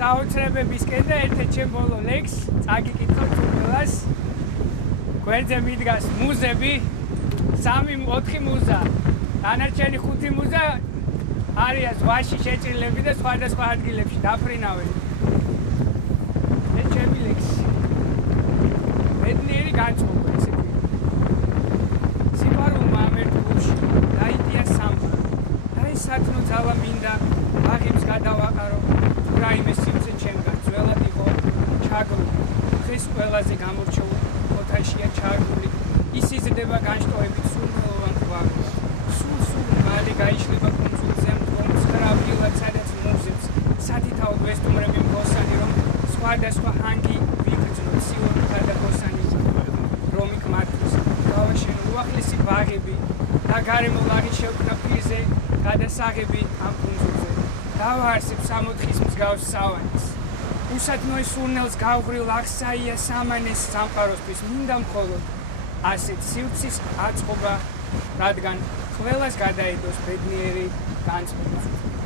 საოცრებებისკენ და ერთ-ერთ ჩემ ბოლო ლექს წაგიკითხოთ უბრალას. გვერდზე მიდგას მუზები, 3-4 მუზა. დანარჩენი 5 მუზა არიან ზღვაში შეჭრილები და სხვადასხვა ადგილებში დაფრინავენ. ეს ჩემი ლექსი. ბედნიერი განწყობა ესეთი. სიყვარულმა ამ ერთ გულში დაიდია სამყარო. და ეს სათნო ძალა მინდა აღებს გადავაყარო. თუ რაიმე სივრცე ჩემგან ძველად იყო ჩაგრული. დღეს ყველაზე გამორჩეულ ოთაშია ჩაგრული. ის იზრდება განშტოებით სურნელოვან ყვავილად. სულ მალე გაიშლება კუნძულზე მდგომ ცხრავილად, სადაც მუზებს სადითაოდ ვესტუმრები მგოსანი, რომ სხვადასხვა ჰანგი ვიგრძნოთ სიურულთა და გოსანი რომ იქ მართვის. გავაშენ უახლესი ბაღები და გარემო ლაღი შევქმნა პირზე გადასაღები ამ კუნძულზე. დავაარსებ 64 მსგავს სავანეს. უსადნოი სურნელს გავღრილ აღსაია სამანეს სამყაროსთვის მინდა მხოლოდ ასეთ სივრცის აწყობა, რადგან ყველას გადაედოს ბედნიერი განწყობა.